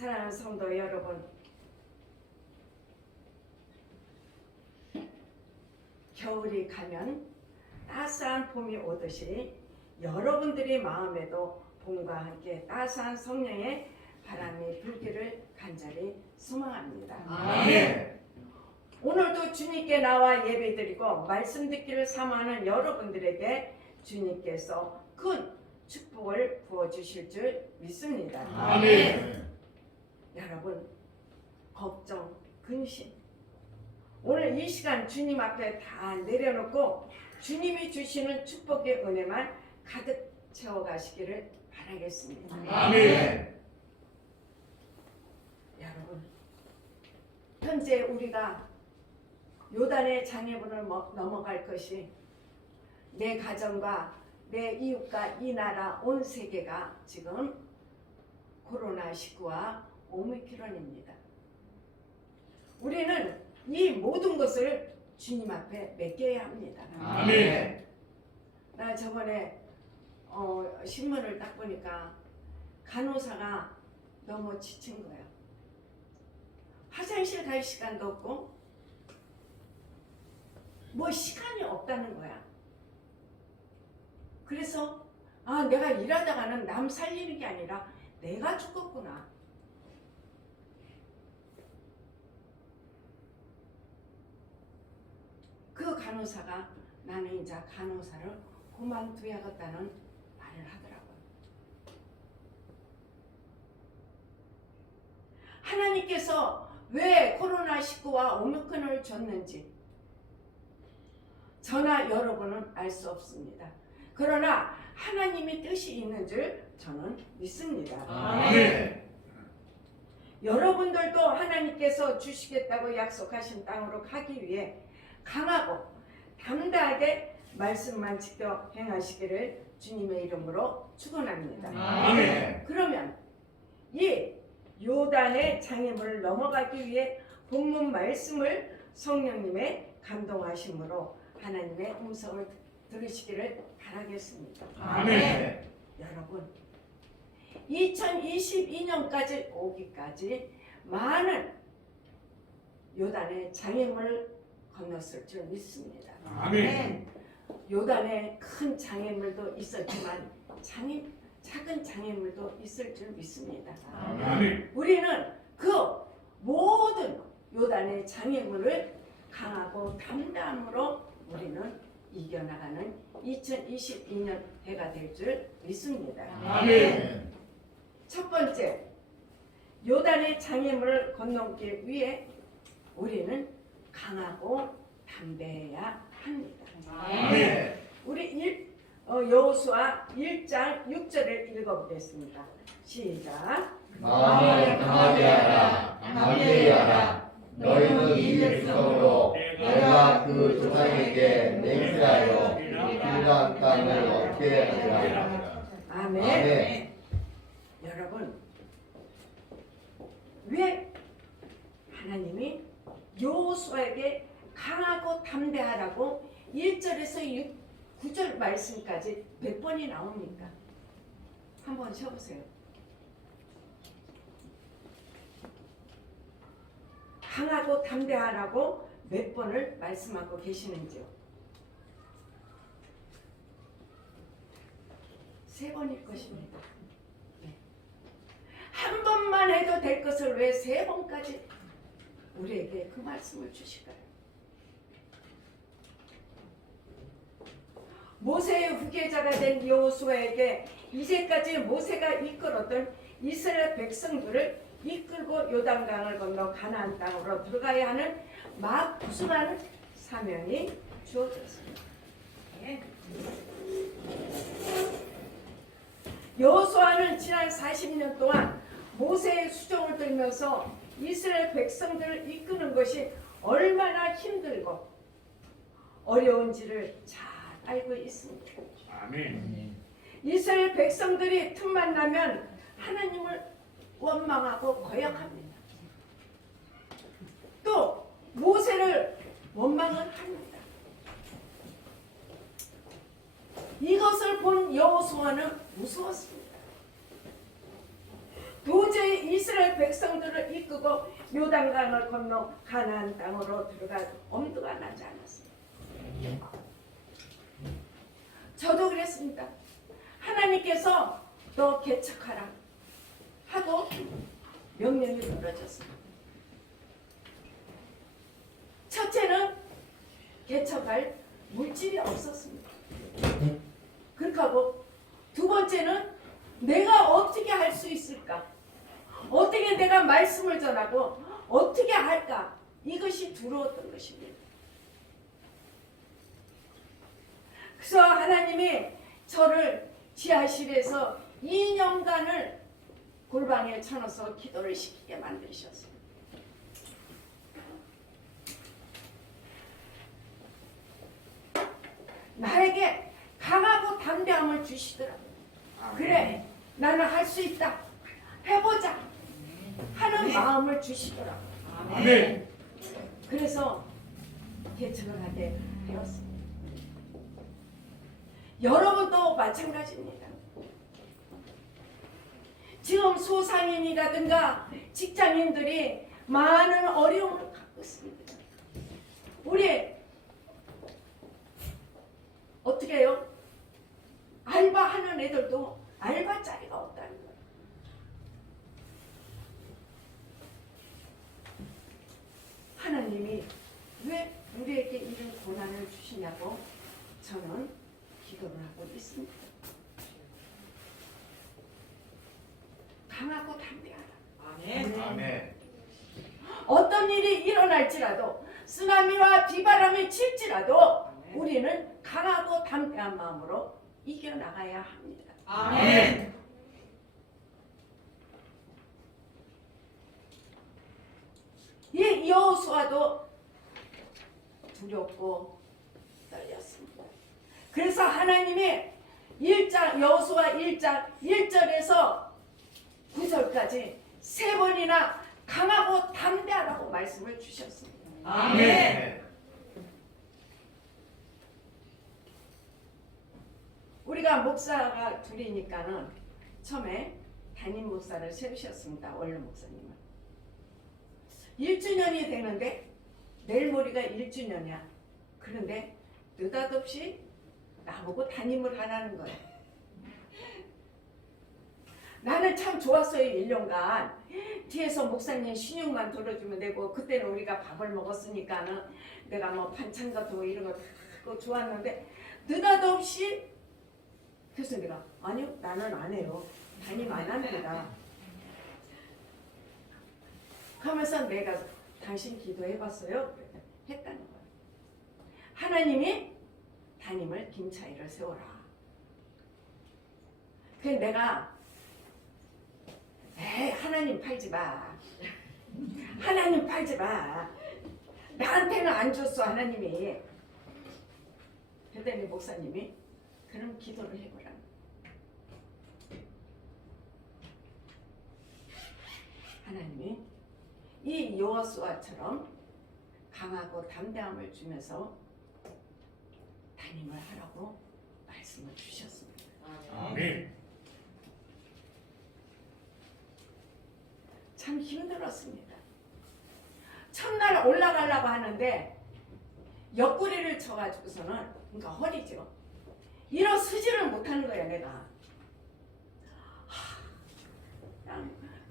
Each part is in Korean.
사랑하는 성도 여러분, 겨울이 가면 따스한 봄이 오듯이 여러분들의 마음에도 봄과 함께 따스한 성령의 바람이 불기를 간절히 소망합니다. 아멘. 오늘도 주님께 나와 예배드리고 말씀 듣기를 사모하는 여러분들에게 주님께서 큰 축복을 부어주실 줄 믿습니다. 아멘. 여러분, 걱정, 근심, 오늘 이 시간 주님 앞에 다 내려놓고 주님이 주시는 축복의 은혜만 가득 채워가시기를 바라겠습니다. 아멘. 여러분, 현재 우리가 요단의 장애물을 넘어갈 것이 내 가정과 내 이웃과 이 나라 온 세계가 지금 코로나19와 오미크론입니다. 우리는 이 모든 것을 주님 앞에 맡겨야 합니다. 아멘. 나 저번에 신문을 딱 보니까 간호사가 너무 지친 거예요. 화장실 갈 시간도 없고 뭐 시간이 없다는 거야. 그래서 내가 일하다가는 남 살리는 게 아니라 내가 죽었구나. 그 간호사가 나는 이제 간호사를 그만둬야겠다는 말을 하더라고요. 하나님께서 왜 코로나19와 오미크론을 줬는지 저나 여러분은 알 수 없습니다. 그러나 하나님의 뜻이 있는 줄 저는 믿습니다. 아멘. 여러분들도 하나님께서 주시겠다고 약속하신 땅으로 가기 위해 강하고 담대하게 말씀만 지켜 행하시기를 주님의 이름으로 축원합니다. 아멘. 그러면 이 요단의 장애물을 넘어가기 위해 본문 말씀을 성령님의 감동하심으로 하나님의 음성을 들으시기를 바라겠습니다. 아멘. 여러분, 2022년까지 오기까지 많은 요단의 장애물을 건넜을 줄 믿습니다. 아멘. 요단에 큰 장애물도 있었지만 작은 장애물도 있을 줄 믿습니다. 아멘. 우리는 그 모든 요단의 장애물을 강하고 담대함으로 우리는 이겨나가는 2022년 해가 될 줄 믿습니다. 아멘. 첫 번째, 요단의 장애물을 건너기 위해 우리는 강하고 담대해야 합니다. 아멘. 우리 여호수아 1장 6절을 읽어보겠습니다. 시작. 마음을 강하게 하라, 담대히 하라. 너희는 이 백성으로 내가 그 조상에게 맹세하여 그간 땅을 얻게 하리라. 아멘. 아멘. 여러분, 왜 하나님이 여호수아에게 강하고 담대하라고 1절에서 9절 말씀까지 몇 번이 나옵니까? 한번 쉬어보세요. 강하고 담대하라고 몇 번을 말씀하고 계시는지요? 3번일 것입니다. 네. 한 번만 해도 될 것을 왜 3번까지 우리에게 그 말씀을 주실까요? 모세의 후계자가 된 여호수아에게 이제까지 모세가 이끌었던 이스라엘 백성들을 이끌고 요단강을 건너 가나안 땅으로 들어가야 하는 막부수라는 사명이 주어졌습니다. 여호수아는 지난 40년 동안 모세의 수종을 들면서 이스라엘 백성들을 이끄는 것이 얼마나 힘들고 어려운지를 잘 알고 있습니다. 아멘. 이스라엘 백성들이 틈만 나면 하나님을 원망하고 거역합니다. 또 모세를 원망을 합니다. 이것을 본 여호수아는 무서웠습니다. 도저히 이스라엘 백성들을 이끄고 요단강을 건너 가나안 땅으로 들어갈 엄두가 나지 않았습니다. 저도 그랬습니다. 하나님께서 너 개척하라 하고 명령이 내려졌습니다. 첫째는 개척할 물질이 없었습니다. 그렇게 하고 두 번째는 내가 어떻게 할 수 있을까? 어떻게 내가 말씀을 전하고 어떻게 할까? 이것이 두려웠던 것입니다. 그래서 하나님이 저를 지하실에서 2년간을 골방에 쳐넣어서 기도를 시키게 만드셨어요. 나에게 강하고 담대함을 주시더라고요. 그래, 나는 할 수 있다. 해보자 하는 마음을 주시더라고요. 아멘. 그래서 개척을 하게 되었습니다. 여러분도 마찬가지입니다. 지금 소상인이라든가 직장인들이 많은 어려움을 갖고 있습니다. 우리 어떻게 해요? 알바하는 애들도 알바자리가 없다는 거예요. 하나님이 왜 우리에게 이런 고난을 주시냐고 저는 기도를 하고 있습니다. 강하고 담대하라. 아멘. 아멘. 어떤 일이 일어날지라도 쓰나미와 비바람이 칠지라도 우리는 강하고 담대한 마음으로 이겨나가야 합니다. 아멘. 이 여호수아도 두렵고 떨렸습니다. 그래서 하나님이 여호수아 1장 1절에서 9절까지 3번이나 강하고 담대하라고 말씀을 주셨습니다. 아멘. 우리가 목사가 둘이니까는 처음에 담임 목사를 세우셨습니다. 원로 목사님은 1주년이 되는데 내일 모레가 1주년이야. 그런데 느닷없이 나보고 담임을 하라는 거야. 나는 참 좋았어요. 1년간 뒤에서 목사님 신용만 들어주면 되고, 그때는 우리가 밥을 먹었으니까는 내가 뭐 반찬 같은 거 이런 거 다 좋았는데 느닷없이 그래서 내가 아니요, 나는 안 해요. 담임 안 합니다. 하면서 내가 당신 기도해봤어요? 그랬더니 했다는 거예요. 하나님이 담임을 김차희를 세워라. 그래서 내가 하나님 팔지 마. 하나님 팔지 마. 나한테는 안 줬어 하나님이. 그랬더니 목사님이 그럼 기도를 해보라. 하나님이 이 여호수아처럼 강하고 담대함을 주면서 담임을 하라고 말씀을 주셨습니다. 아멘. 참 힘들었습니다. 첫날 올라가려고 하는데 옆구리를 쳐가지고서는, 그러니까 허리죠. 일어서지를 못하는 거야 내가.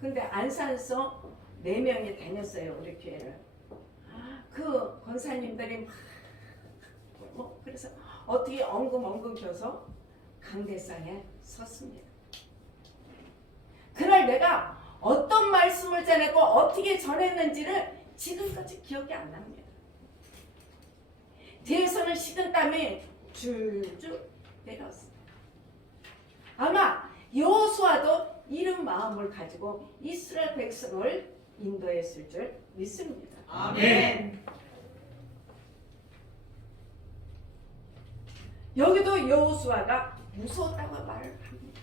근데 안산서 4명이 다녔어요 우리 교회를. 그 권사님들이 막 그래서 어떻게 엉금엉금 켜서 강대상에 섰습니다. 그날 내가 어떤 말씀을 전했고 어떻게 전했는지를 지금까지 기억이 안 납니다. 뒤에서는 식은땀이 줄줄 내려왔습니다. 아마 여호수아도 이런 마음을 가지고 이스라엘 백성을 인도했을 줄 믿습니다. 아멘. 여기도 여호수아가 무서웠다고 말을 합니다.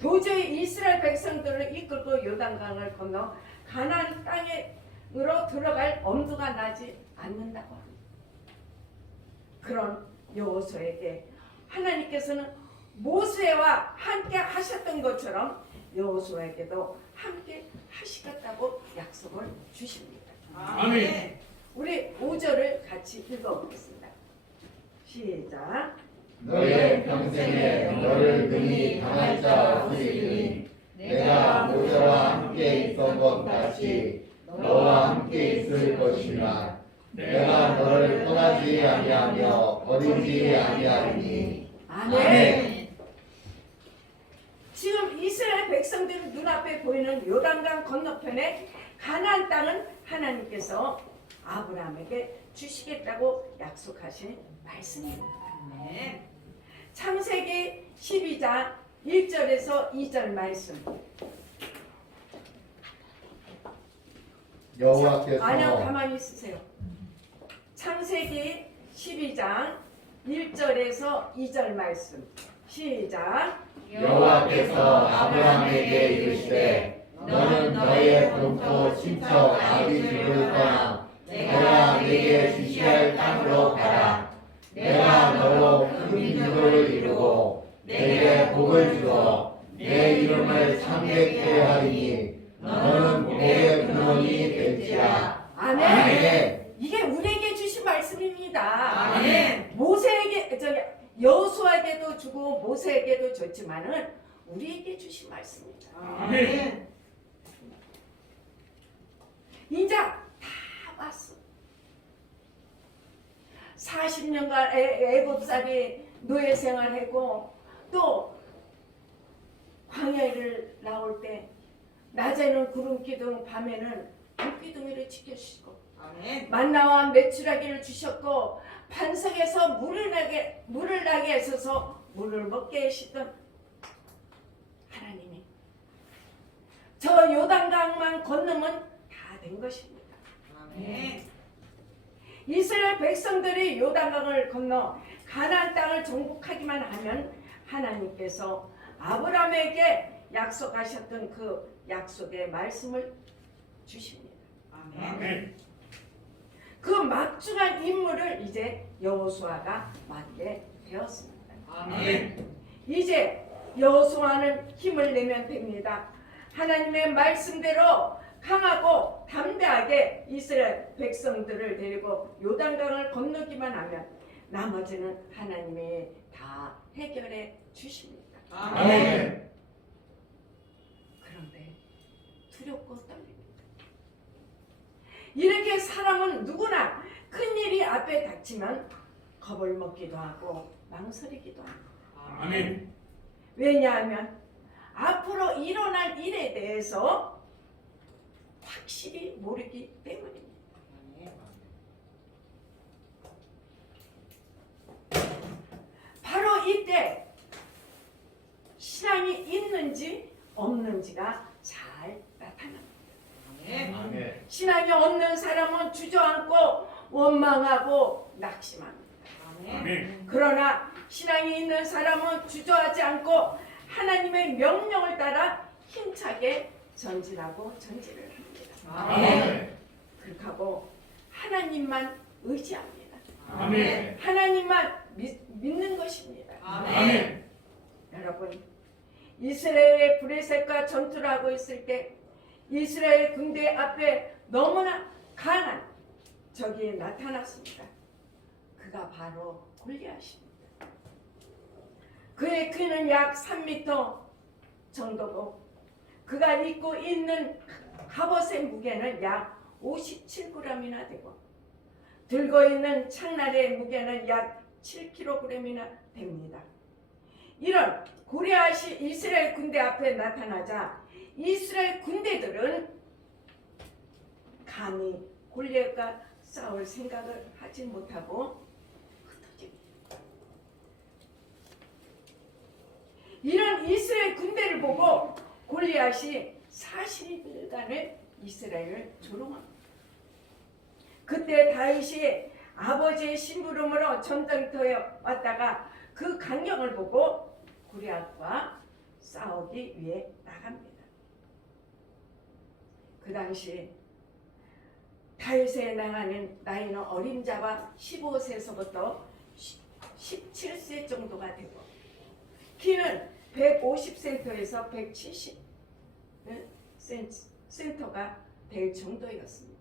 도저히 이스라엘 백성들을 이끌고 요단강을 건너 가나안 땅으로 들어갈 엄두가 나지 않는다고 합니다. 그런 여호수아에게 하나님께서는 모세와 함께 하셨던 것처럼 여호수아에게도 함께 하시겠다고 약속을 주십니다. 아멘. 우리 5절을 같이 읽어보겠습니다. 시작. 너의 평생에 너를 능히 당할 자 없으리니 내가 모세와 함께 있던 것 같이 너와 함께 있을 것이나 내가 너를 떠나지 아니하며 버리지 아니하리니. 아멘. 지금 이스라엘 백성들 눈앞에 보이는 요단강 건너편에 가나안 땅은 하나님께서 아브라함에게 주시겠다고 약속하신 말씀입니다. 창세기 12장 1절에서 2절 말씀. 여호와께서 아니요, 가만히 있으세요. 창세기 12장 1절에서 2절 말씀. 시작. 여호와께서 아브라함에게 이르시되 너는 너의 본토 친척 아비 집을 떠나 내가 네게 지시할 땅으로 가라. 내가 너로 큰 민족을 이루고 내게 복을 주어 내 이름을 창대케 하리니 너는 복의 근원이 될지라. 아멘. 아멘. 이게 우리에게 주신 말씀입니다. 아멘. 모세에게 여호수아에게도 주고 모세에게도 줬지만은 우리에게 주신 말씀입니다. 아멘. 이제 다 왔어. 40년간 애굽살이 노예 생활하고 또 광야를 나올 때 낮에는 구름 기둥 밤에는 불 기둥이를 지켜주시고 만나와 메추라기를 주셨고 반석에서 물을 나게 하셔서 물을 먹게 하시던 하나님이 저 요단강만 건너면 다 된 것입니다. 이스라엘 백성들이 요단강을 건너 가나안 땅을 정복하기만 하면 하나님께서 아브라함에게 약속하셨던 그 약속의 말씀을 주십니다. 아멘. 그 막중한 임무를 이제 여호수아가 맡게 되었습니다. 아멘. 이제 여호수아는 힘을 내면 됩니다. 하나님의 말씀대로 강하고 담대하게 이스라엘 백성들을 데리고 요단강을 건너기만 하면 나머지는 하나님이 다 해결해 주십니다. 아멘. 그런데 두렵고 떨립니다. 이렇게 사람은 누구나 큰 일이 앞에 닥치면 겁을 먹기도 하고 망설이기도 하고. 아멘. 왜냐하면 앞으로 일어날 일에 대해서 확실히 모르기 때문입니다. 바로 이때 신앙이 있는지 없는지가 잘 나타납니다. 아멘. 신앙이 없는 사람은 주저앉고 원망하고 낙심합니다. 아멘. 그러나 신앙이 있는 사람은 주저하지 않고 하나님의 명령을 따라 힘차게 전진하고 전진을 합니다. 아멘. 그렇게 하고 하나님만 의지합니다. 아멘. 하나님만 믿는 것입니다. 아멘. 여러분, 이스라엘의 브레셋과 전투를 하고 있을 때 이스라엘 군대 앞에 너무나 강한 적이 나타났습니다. 그가 바로 골리앗입니다. 그의 키는 약 3m 정도고 그가 입고 있는 갑옷의 무게는 약 57g이나 되고 들고 있는 창날의 무게는 약 7kg이나 됩니다. 이런 골리앗이 이스라엘 군대 앞에 나타나자 이스라엘 군대들은 감히 골리앗과 싸울 생각을 하지 못하고 흩어집니다. 이런 이스라엘 군대를 보고 골리앗이 40일간을 이스라엘을 조롱합니다. 그때 다윗이 아버지의 심부름으로 전쟁터에 왔다가 그 광경을 보고 골리앗과 싸우기 위해 나갑니다. 그 당시 다윗의 나이는 어림잡아 15세에서부터 17세 정도가 되고 키는 150cm에서 170 센터가 될 정도였습니다.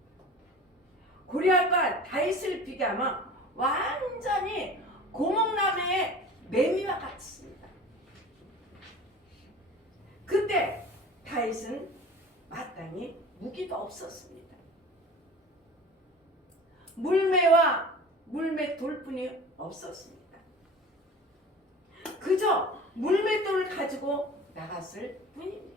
골리앗과 다윗을 비교하면 완전히 고목나무의 매미와 같습니다. 그때 다윗은 마땅히 무기도 없었습니다. 물매와 물매 돌뿐이 없었습니다. 그저 물맷돌을 가지고 나갔을 뿐입니다.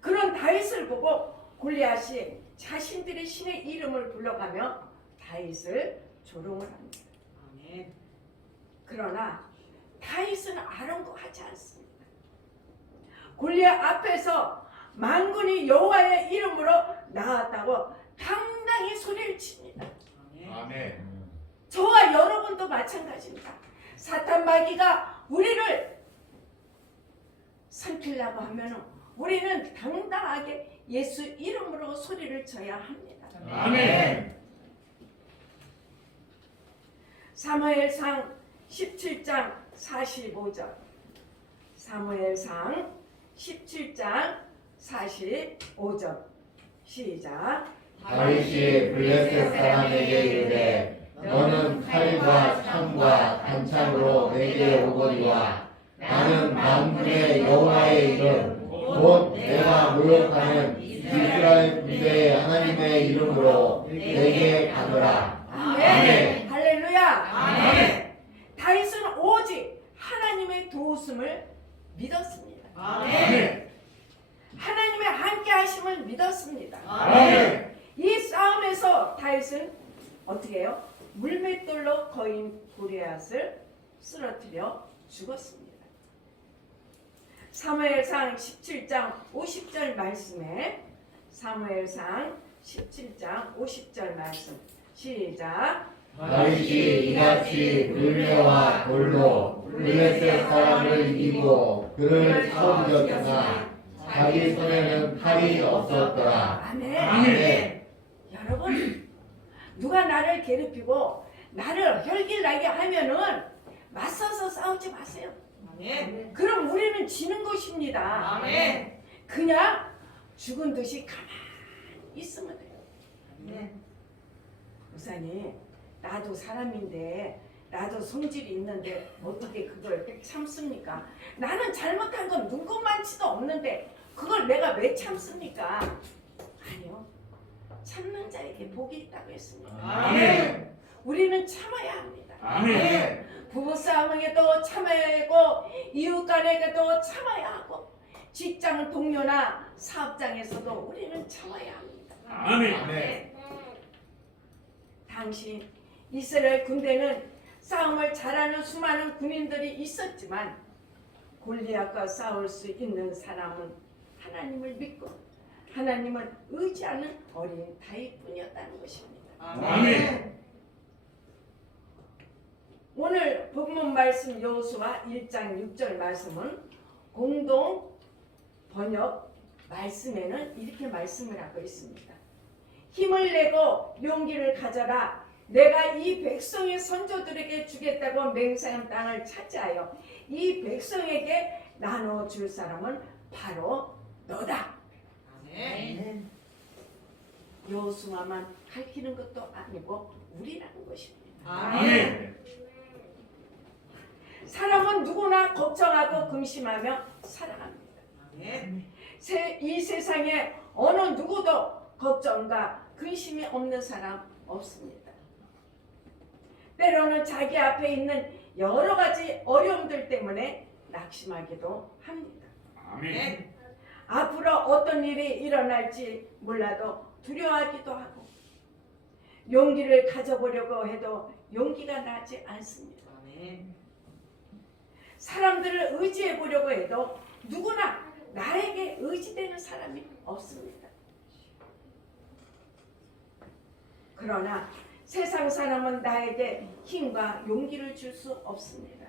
그런 다윗을 보고 골리앗이 자신들의 신의 이름을 불러가며 다윗을 조롱을 합니다. 그러나 다윗은 아랑곳하지 않습니다. 골리앗 앞에서 만군이 여호와의 이름으로 나왔다고 당당히 소리를 칩니다. 아멘. 저와 여러분도 마찬가지입니다. 사탄 마귀가 우리를 삼키려고 하면 우리는 당당하게 예수 이름으로 소리를 쳐야 합니다. 아멘. 사무엘상 17장 45절. 사무엘상 17장 45절. 시작. 다윗이 블레셋 사람에게 이르되 너는 칼과 창과 단창으로 내게 오거니와 나는 만군의 여호와의 이름 곧 내가 모욕하는 이스라엘 군대의 하나님의 이름으로 내게 가노라. 아멘. 할렐루야. 아멘. 다윗은 오직 하나님의 도우심을 믿었습니다. 아멘. 하나님의 함께 하심을 믿었습니다. 아멘. 이 싸움에서 다윗은 어떻게 해요? 물맷돌로 거인 골리앗을 쓰러뜨려 죽었습니다. 사무엘상 17장 50절 말씀에 사무엘상 17장 50절 말씀 시작. 다윗이 이같이 물매와 돌로 블레셋 사람을 이기고 그를 쳐죽였으나 자기 손에는 칼이 없었더라. 아멘. 아멘. 여러분, 누가 나를 괴롭히고 나를 혈기나게 하면은 맞서서 싸우지 마세요. 그럼 우리는 지는 것입니다. 그냥 죽은 듯이 가만히 있으면 돼요. 목사님, 나도 사람인데 나도 성질이 있는데 어떻게 그걸 참습니까? 나는 잘못한 건 눈꼽만치도 없는데 그걸 내가 왜 참습니까? 아니요. 참는 자에게 복이 있다고 했습니다. 아멘. 우리는 참아야 합니다. 아멘. 부부싸움에도 참아야 하고 이웃 간에게도 참아야 하고 직장 동료나 사업장에서도 우리는 참아야 합니다. 아멘. 당시 이스라엘 군대는 싸움을 잘하는 수많은 군인들이 있었지만 골리앗과 싸울 수 있는 사람은 하나님을 믿고 하나님을 의지하는 어린 다윗뿐이었다는 것입니다. 아멘. 오늘 본문 말씀 여호수아 1장 6절 말씀은 공동 번역 말씀에는 이렇게 말씀을 하고 있습니다. 힘을 내고 용기를 가져라. 내가 이 백성의 선조들에게 주겠다고 맹세한 땅을 차지하여 이 백성에게 나눠줄 사람은 바로 너다. 여호수아만 가르치는 것도 아니고 우리라는 것입니다. 아멘. 사람은 누구나 걱정하고 근심하며 살아갑니다. 이 세상에 어느 누구도 걱정과 근심이 없는 사람 없습니다. 때로는 자기 앞에 있는 여러 가지 어려움들 때문에 낙심하기도 합니다. 아멘. 앞으로 어떤 일이 일어날지 몰라도 두려워하기도 하고 용기를 가져보려고 해도 용기가 나지 않습니다. 사람들을 의지해 보려고 해도 누구나 나에게 의지되는 사람이 없습니다. 그러나 세상 사람은 나에게 힘과 용기를 줄 수 없습니다.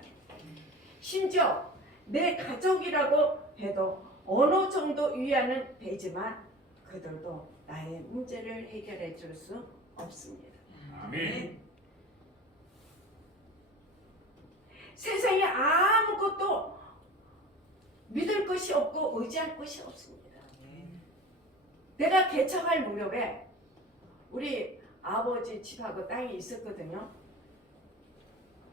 심지어 내 가족이라고 해도 어느 정도 위안은 되지만 그들도 나의 문제를 해결해 줄 수 없습니다. 아멘. 세상에 아무것도 믿을 것이 없고 의지할 것이 없습니다. 내가 개척할 무렵에 우리 아버지 집하고 땅이 있었거든요.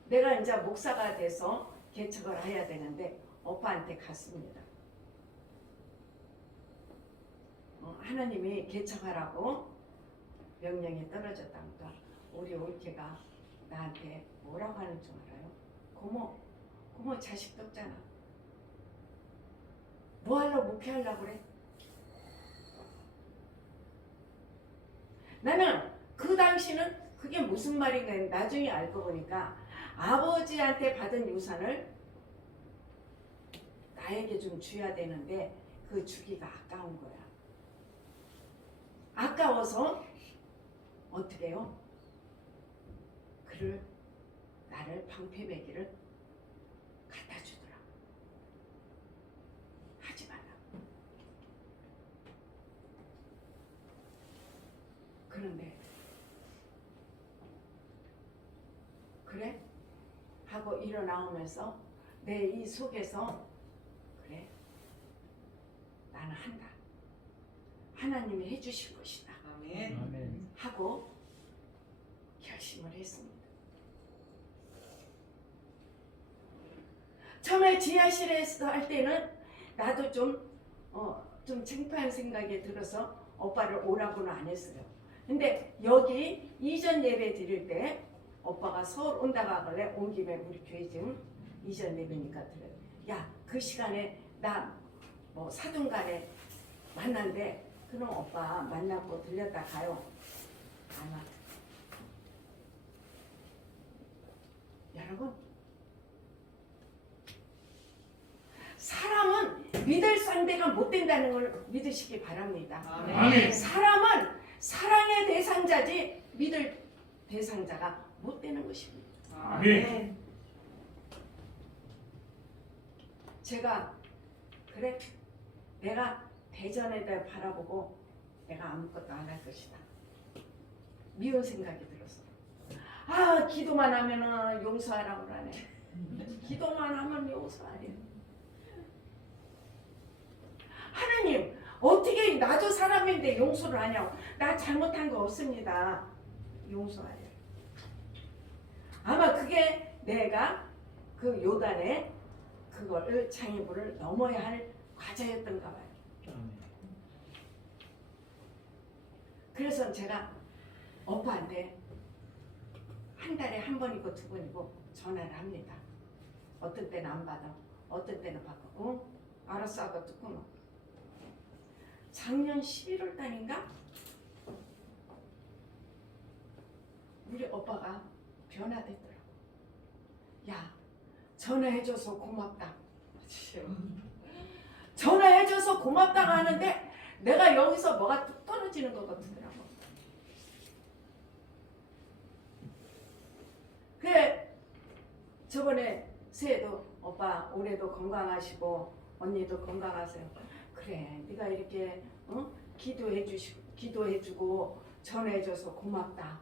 내가 이제 목사가 돼서 개척을 해야 되는데 오빠한테 갔습니다. 하나님이 개척하라고 명령이 떨어졌답니다. 우리 올케가 나한테 뭐라고 하는 줄 알아요? 고모 자식도 없잖아. 뭐 하려고 목회하려고 그래? 나는 그 당시는 그게 무슨 말인가 나중에 알고 보니까 아버지한테 받은 유산을 나에게 좀 줘야 되는데 그 주기가 아까운 거야. 아까워서 어떻게 해요? 그를 나를 방패매기를 갖다 주더라. 하지 말라. 그런데 그래? 하고 일어나오면서 내 이 속에서 그래 나는 한다. 하나님이 해주실 것이다. 아멘. 아멘. 하고 결심을 했습니다. 처음에 지하실에서 할 때는 나도 좀 창피한 생각이 들어서 오빠를 오라고는 안 했어요. 근데 여기 이전 예배 드릴 때 오빠가 서울 온다고 하길래 온 김에 우리 교회 지금 이전 예배니까 들어요. 야, 그 시간에 나 뭐 사둔간에 만난대. 그럼 오빠 만나고 들렸다 가요. 안 와. 여러분, 사람은 믿을 상대가 못 된다는 걸 믿으시기 바랍니다. 아멘. 사람은 사랑의 대상자지 믿을 대상자가 못 되는 것입니다. 아멘. 제가 그래 내가 대전에다 바라보고 내가 아무것도 안 할 것이다. 미운 생각이 들었어. 아, 기도만 하면은 용서하라고 그러네. 기도만 하면 용서하래. 하나님, 어떻게 나도 사람인데 용서를 하냐고. 나 잘못한 거 없습니다. 용서하래. 아마 그게 내가 그 요단에 그걸 장애물을 넘어야 할 과제였던가 봐요. 그래서 제가 오빠한테 한 달에 한 번이고 두 번이고 전화를 합니다. 어떤 때는 안 받아, 어떤 때는 받고, 알았어 하고 뚝 끊어. 작년 11월 달인가? 우리 오빠가 변화됐더라고. 야, 전화해줘서 고맙다. 전화해줘서 고맙다고 하는데 내가 여기서 뭐가 뚝 떨어지는 것 같더라고. 그래, 저번에 새해도 오빠 올해도 건강하시고 언니도 건강하세요. 그래, 네가 이렇게 기도해주고 전화해줘서 고맙다.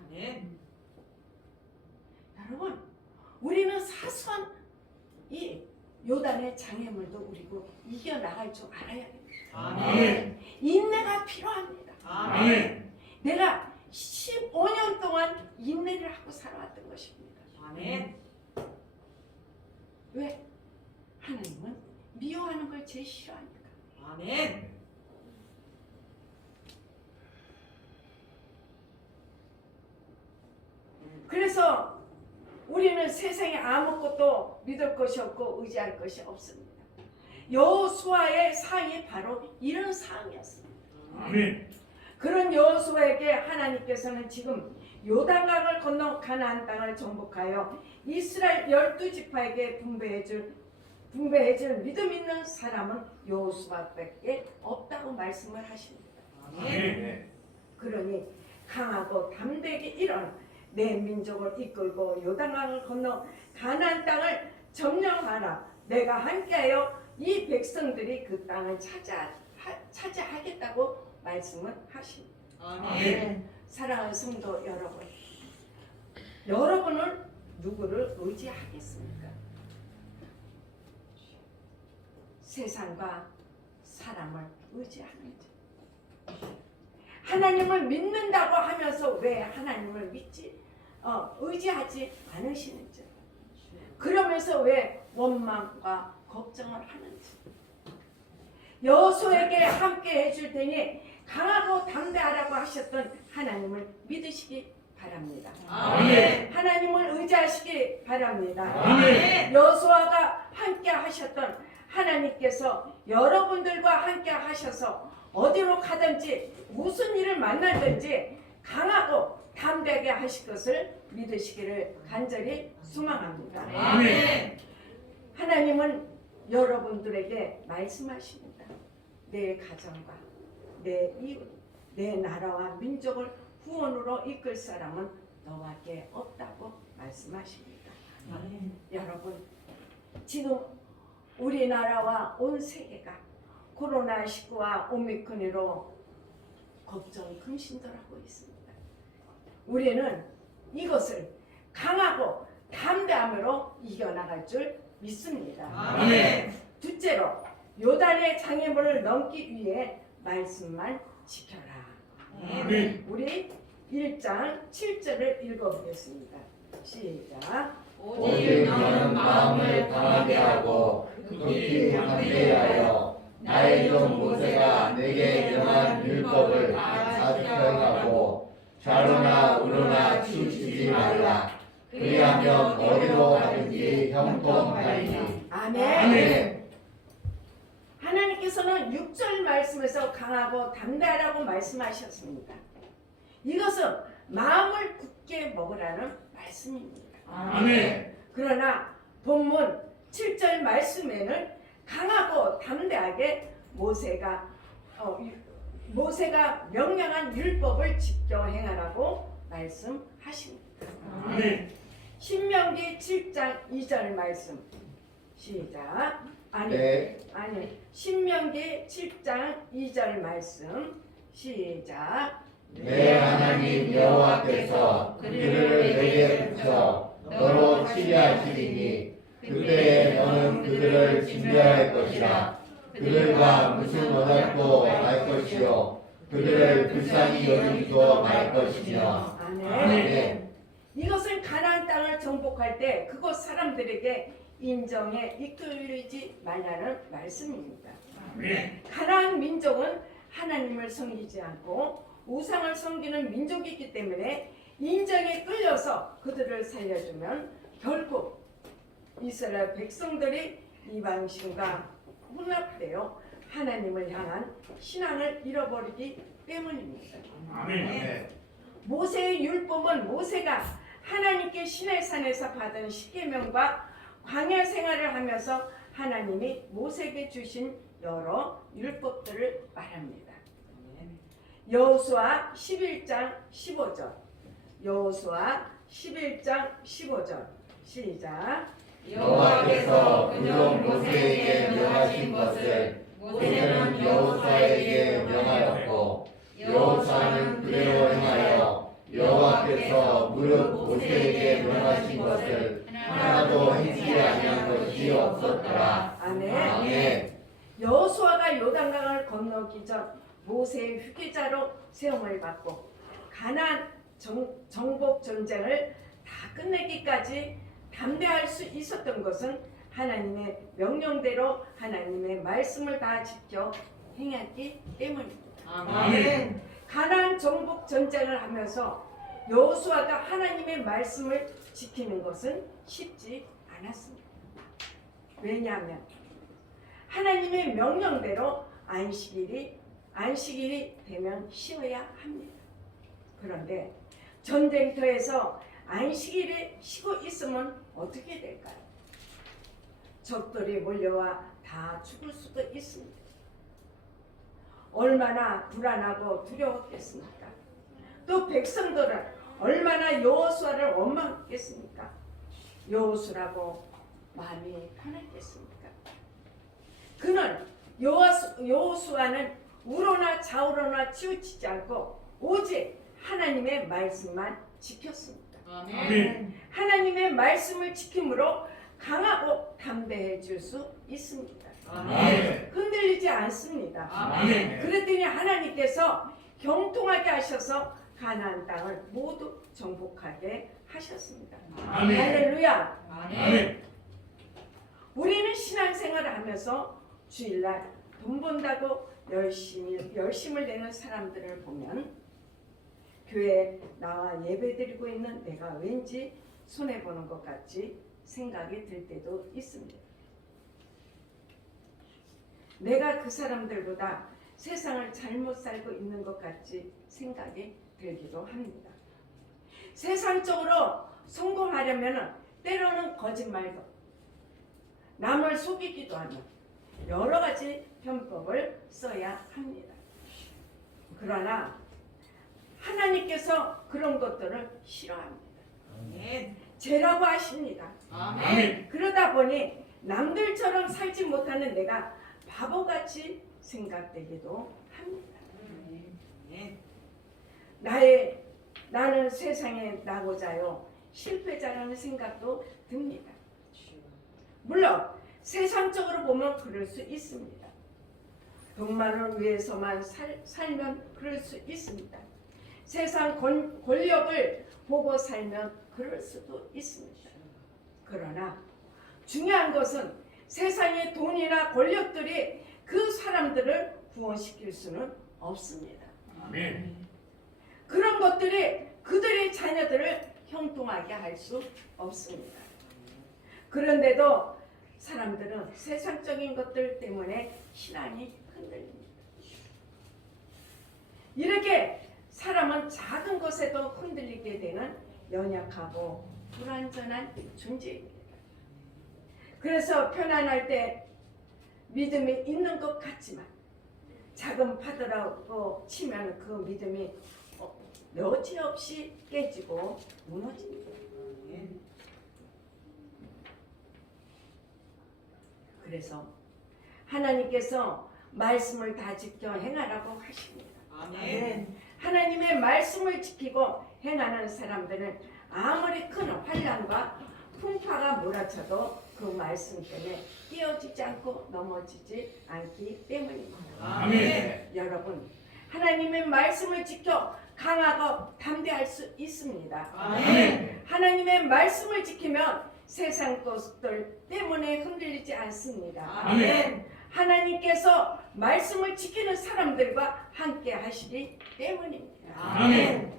아멘. 여러분, 우리는 사소한 이 요단의 장애물도 우리고 이겨나갈 줄 알아야 됩니다. 아멘. 인내가 필요합니다. 아멘. 내가 15년 동안 인내를 하고 살아왔던 것입니다. 아멘. 왜? 하나님은 미워하는 걸 제일 싫어하니까. 아멘. 그래서 우리는 세상에 아무것도 믿을 것이 없고 의지할 것이 없습니다. 여호수아의 상이 바로 이런 상이었습니다. 아멘. 그런 여호수아에게 하나님께서는 지금 요단강을 건너 가나안 땅을 정복하여 이스라엘 12지파에게 분배해줄 믿음 있는 사람은 여호수아밖에 없다고 말씀을 하십니다. 아멘. 그러니 강하고 담대하게 일어나 내 민족을 이끌고 요단강을 건너 가나안 땅을 점령하라. 내가 함께하여 이 백성들이 그 땅을 차지하겠다고 말씀을 하십니다. 아멘. 사랑하는 성도 여러분, 여러분은 누구를 의지하겠습니까? 세상과 사람을 의지하는지. 하나님을 믿는다고 하면서 왜 하나님을 믿지? 의지하지 않으시는지. 그러면서 왜 원망과 걱정을 하는지. 여호수아에게 함께 해줄 테니 강하고 담대하라고 하셨던 하나님을 믿으시기 바랍니다. 아멘. 하나님을 의지하시기 바랍니다. 아멘. 여호수아가 함께 하셨던 하나님께서 여러분들과 함께 하셔서 어디로 가든지 무슨 일을 만나든지 강하고 담대하게 하실 것을 믿으시기를 간절히 소망합니다. 아멘. 하나님은 여러분들에게 말씀하십니다. 내 가정과 내 이웃, 내 나라와 민족을 후원으로 이끌 사람은 너밖에 없다고 말씀하십니다. 여러분, 지금 우리나라와 온 세계가 코로나19와 오미크론으로 걱정 근심들하고 있습니다. 우리는 이것을 강하고 담대함으로 이겨나갈 줄 믿습니다. 아멘. 둘째로 요단의 장애물을 넘기 위해 말씀만 지켜라. 아멘. 우리 1장 7절을 읽어보겠습니다. 시작. 오직 너는 마음을 강하게 하고 극히 담대하여 나의 종 모세가 내게 명한 율법을 다 지켜가고 좌로나 우로나 치우치지 말라. 그리하면 어디로 가든지 형통하리니. 아멘. 아멘. 하나님께서는 6절 말씀에서 강하고 담대하라고 말씀하셨습니다. 이것은 마음을 굳게 먹으라는 말씀입니다. 아멘. 그러나 본문 7절 말씀에는 강하고 담대하게 모세가 명령한 율법을 지켜 행하라고 말씀하십니다. 아멘. 신명기 7장 2절 말씀 시작. 네. 신명기 7장 2절 말씀 시작. 내 하나님 여호와께서 그들을 내게 붙여 너로 치리하시리니 그때에 너는 그들을 징계할 것이라. 그들과 무슨 언약도 말 것이요 그들을 불쌍히 여기지도 말 것이며. 아멘. 이것은 가나안 땅을 정복할 때 그곳 사람들에게 인정에 이끌리지 말라는 말씀입니다. 아멘. 가나안 민족은 하나님을 섬기지 않고 우상을 섬기는 민족이기 때문에 인정에 끌려서 그들을 살려주면 결국 이스라엘 백성들이 이방신과 혼합되어 하나님을 향한 신앙을 잃어버리기 때문입니다. 아멘. 모세의 율법은 모세가 하나님께 시내산에서 받은 십계명과 광야 생활을 하면서 하나님이 모세에게 주신 여러 율법들을 말합니다. 여호수아 11장 15절. 여호수아 11장 15절. 시작. 여호와께서 그종 모세에게 명하신 것을 모세는 여호수아에게 명하였고 여호수아는 그대로 행하여 여호와께서 무릇 모세에게 명하신 것을 하나도 행치 아니한 것이 없었더라. 아멘. 아멘. 여호수아가 요단강을 건너기 전 모세의 후계자로 세움을 받고 가나안 정복 전쟁을 다 끝내기까지 담대할 수 있었던 것은 하나님의 명령대로 하나님의 말씀을 다 지켜 행했기 때문입니다. 아멘. 가나안 정복 전쟁을 하면서 여호수아가 하나님의 말씀을 지키는 것은 쉽지 않았습니다. 왜냐하면 하나님의 명령대로 안식일이 되면 쉬어야 합니다. 그런데 전쟁터에서 안식일에 쉬고 있으면 어떻게 될까요? 적들이 몰려와 다 죽을 수도 있습니다. 얼마나 불안하고 두려웠겠습니까? 또 백성들은 얼마나 여호수아를 원망했겠습니까? 여호수라고 마음이 편했겠습니까? 그는 여호수아는 우로나 좌우로나 치우치지 않고 오직 하나님의 말씀만 지켰습니다. 아멘. 하나님의 말씀을 지킴으로 강하고 담대해 줄 수 있습니다. 아멘. 흔들리지 않습니다. 아멘. 그랬더니 하나님께서 경통하게 하셔서 가나안 땅을 모두 정복하게 하셨습니다. 아멘. 할렐루야. 아멘. 우리는 신앙생활을 하면서 주일날 돈 번다고 열심을 내는 사람들을 보면 교회에 나와 예배드리고 있는 내가 왠지 손해보는 것 같이 생각이 들 때도 있습니다. 내가 그 사람들보다 세상을 잘못 살고 있는 것 같이 생각이 들기도 합니다. 세상적으로 성공하려면 때로는 거짓말도 남을 속이기도 하며 여러 가지 편법을 써야 합니다. 그러나 하나님께서 그런 것들을 싫어합니다. 죄라고 하십니다. 아멘. 그러다 보니 남들처럼 살지 못하는 내가 바보같이 생각되기도 합니다. 나는 세상에 나고자요 실패자라는 생각도 듭니다. 물론 세상적으로 보면 그럴 수 있습니다. 돈만을 위해서만 살면 그럴 수 있습니다. 세상 권력을 보고 살면 그럴 수도 있습니다. 그러나 중요한 것은 세상의 돈이나 권력들이 그 사람들을 구원시킬 수는 없습니다. 아멘. 그런 것들이 그들의 자녀들을 형통하게 할 수 없습니다. 그런데도 사람들은 세상적인 것들 때문에 신앙이 흔들립니다. 이렇게 사람은 작은 것에도 흔들리게 되는 연약하고 불완전한 존재입니다. 그래서 편안할 때 믿음이 있는 것 같지만 작은 파도라고 치면 그 믿음이 여지없이 깨지고 무너집니다. 그래서 하나님께서 말씀을 다 지켜 행하라고 하십니다. 하나님의 말씀을 지키고 행하는 사람들은 아무리 큰 환난과 풍파가 몰아쳐도 그 말씀 때문에 깨어지지 않고 넘어지지 않기 때문입니다. 아멘. 여러분, 하나님의 말씀을 지켜 강하고 담대할 수 있습니다. 아멘. 하나님의 말씀을 지키면 세상 것들 때문에 흔들리지 않습니다. 아멘. 하나님께서 말씀을 지키는 사람들과 함께 하시기 때문입니다. 아멘.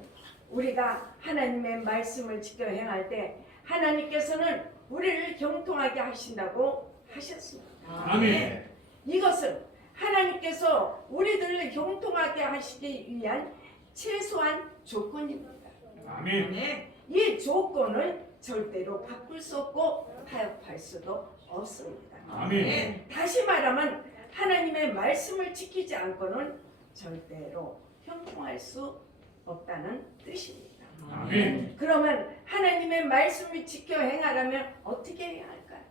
우리가 하나님의 말씀을 지켜 행할 때 하나님께서는 우리를 형통하게 하신다고 하셨습니다. 아멘. 이것은 하나님께서 우리들을 형통하게 하시기 위한 최소한 조건입니다. 아멘. 이 조건은 절대로 바꿀 수 없고 타협할 수도 없습니다. 아멘. 다시 말하면 하나님의 말씀을 지키지 않고는 절대로 형통할 수 없다는 뜻입니다. 아멘. 그러면 하나님의 말씀을 지켜 행하려면 어떻게 해야 할까요?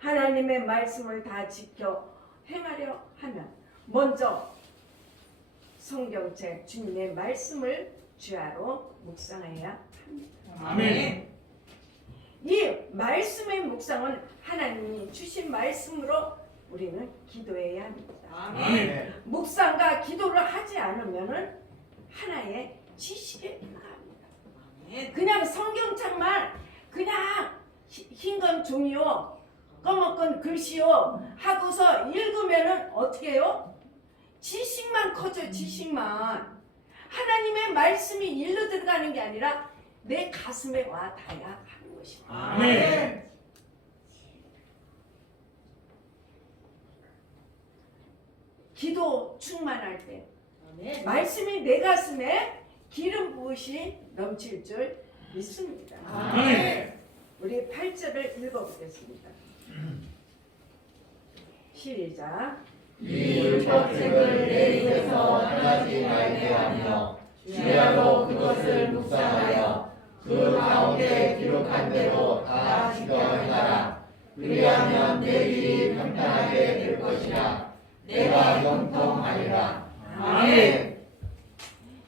하나님의 말씀을 다 지켜 행하려 하면 먼저 성경책 주님의 말씀을 주야로 묵상해야 합니다. 아멘. 이 말씀의 묵상은 하나님이 주신 말씀으로 우리는 기도해야 합니다. 아멘. 묵상과 기도를 하지 않으면 하나의 지식에 불과합니다. 그냥 성경책만 그냥 흰 건 종이요 검은 건 글씨요 하고서 읽으면 어떻게 해요? 지식만 커져. 지식만. 하나님의 말씀이 일로 들어가는 게 아니라 내 가슴에 와 닿아야 하는 것입니다. 아멘. 기도 충만할 때 말씀이 내 가슴에 기름 부으시 넘칠 줄 믿습니다. 아멘. 우리 8절을 읽어보겠습니다. 시작. 이 율법책을 내 입에서 떠나지 말게 하며 주야로 그것을 묵상하여 그 가운데 기록한 대로 다 지켜 행하라. 그리하면 내 길이 평탄하게 될 것이라. 내가 형통하리라. 아멘.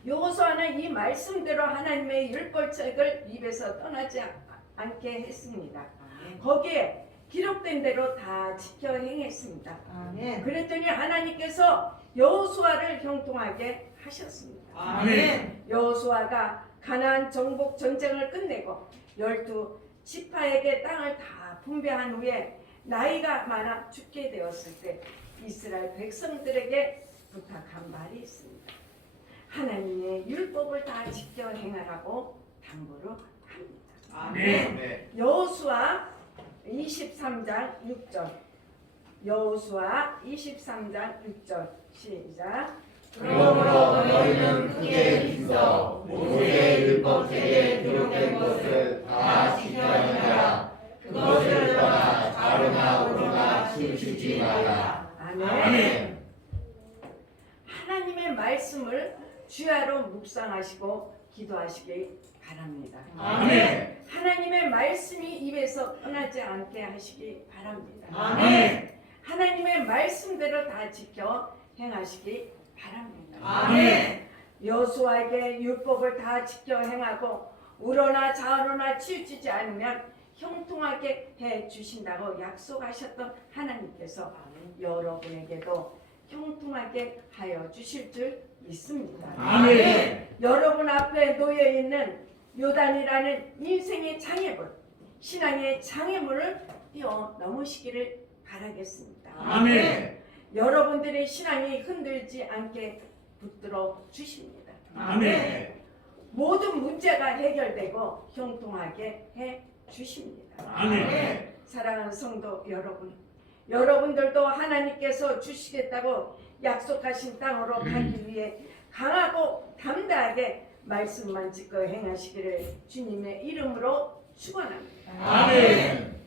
여호수아는 이 말씀대로 하나님의 율법책을 입에서 떠나지 않게 했습니다. 거기에 기록된 대로 다 지켜 행했습니다. 아멘. 그랬더니 하나님께서 여호수아를 형통하게 하셨습니다. 아멘. 여호수아가 가나안 정복 전쟁을 끝내고 12지파에게 땅을 다 분배한 후에 나이가 많아 죽게 되었을 때 이스라엘 백성들에게 부탁한 말이 있습니다. 하나님의 율법을 다 지켜 행하라고 당부를 합니다. 아멘. 여호수아 23장 6절. 여호수아 23장 6절. 시작. 그러므로 너희는 크게 힘써 모세의 율법책에 기록된 것을 다 지켜야 하라. 그것을 떠나 좌로나 우로나 치우치지 말라. 아멘. 하나님의 말씀을 주야로 묵상하시고 기도하시기 바랍니다. 아멘. 하나님의 말씀이 입에서 떠나지 않게 하시기 바랍니다. 아멘. 하나님의 말씀대로 다 지켜 행하시기 바랍니다. 아멘. 여호수아에게 율법을 다 지켜 행하고 우로나 좌로나 치우치지 않으면 형통하게 해 주신다고 약속하셨던 하나님께서 여러분에게도 형통하게 하여 주실 줄 믿습니다. 아멘. 여러분 앞에 놓여 있는 요단이라는 인생의 장애물, 신앙의 장애물을 뛰어넘으시기를 바라겠습니다. 아멘. 여러분들의 신앙이 흔들지 않게 붙들어 주십니다. 아멘. 모든 문제가 해결되고 형통하게 해 주십니다. 아멘. 사랑하는 성도 여러분, 여러분들도 하나님께서 주시겠다고 약속하신 땅으로 가기 위해 강하고 담대하게 말씀만 지켜 행하시기를 주님의 이름으로 축원합니다. 아멘.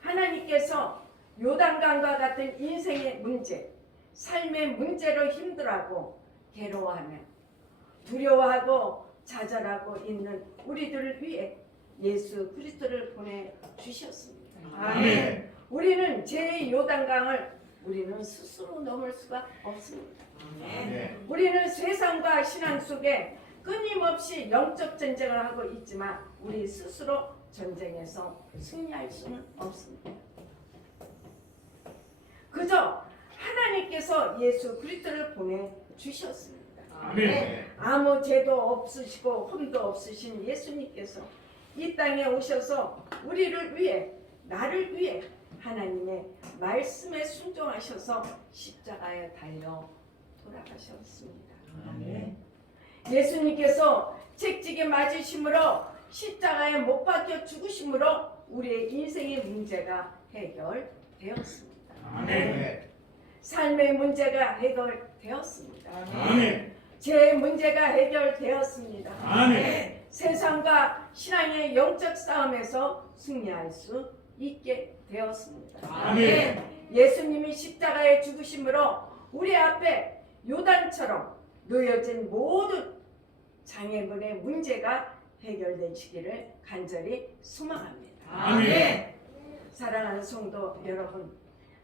하나님께서 요단강과 같은 인생의 문제, 삶의 문제로 힘들어하고 괴로워하며 두려워하고 좌절하고 있는 우리들을 위해 예수 그리스도를 보내주셨습니다. 아멘. 우리는 제 요단강을 우리는 스스로 넘을 수가 없습니다. 아멘. 우리는 세상과 신앙 속에 끊임없이 영적 전쟁을 하고 있지만 우리 스스로 전쟁에서 승리할 수는 없습니다. 그저 하나님께서 예수 그리스도를 보내주셨습니다. 아멘. 아무 죄도 없으시고 흠도 없으신 예수님께서 이 땅에 오셔서 우리를 위해, 나를 위해 하나님의 말씀에 순종하셔서 십자가에 달려 돌아가셨습니다. 아멘. 예수님께서 채찍에 맞으심으로 십자가에 못 박혀 죽으심으로 우리의 인생의 문제가 해결되었습니다. 아멘. 삶의 문제가 해결되었습니다. 아멘. 제 문제가 해결되었습니다. 아멘. 세상과 신앙의 영적 싸움에서 승리할 수 있게 되었습니다. 아멘. 예수님이 십자가에 죽으심으로 우리 앞에 요단처럼 놓여진 모든 장애물의 문제가 해결되시기를 간절히 소망합니다. 아멘. 사랑하는 성도 여러분,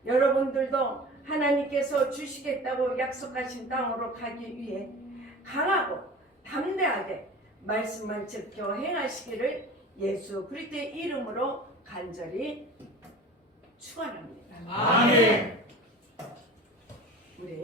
여러분들도 하나님께서 주시겠다고 약속하신 땅으로 가기 위해 강하고 담대하게 말씀만 지켜 행하시기를 예수 그리스도의 이름으로 간절히 축원합니다. 아멘. 우리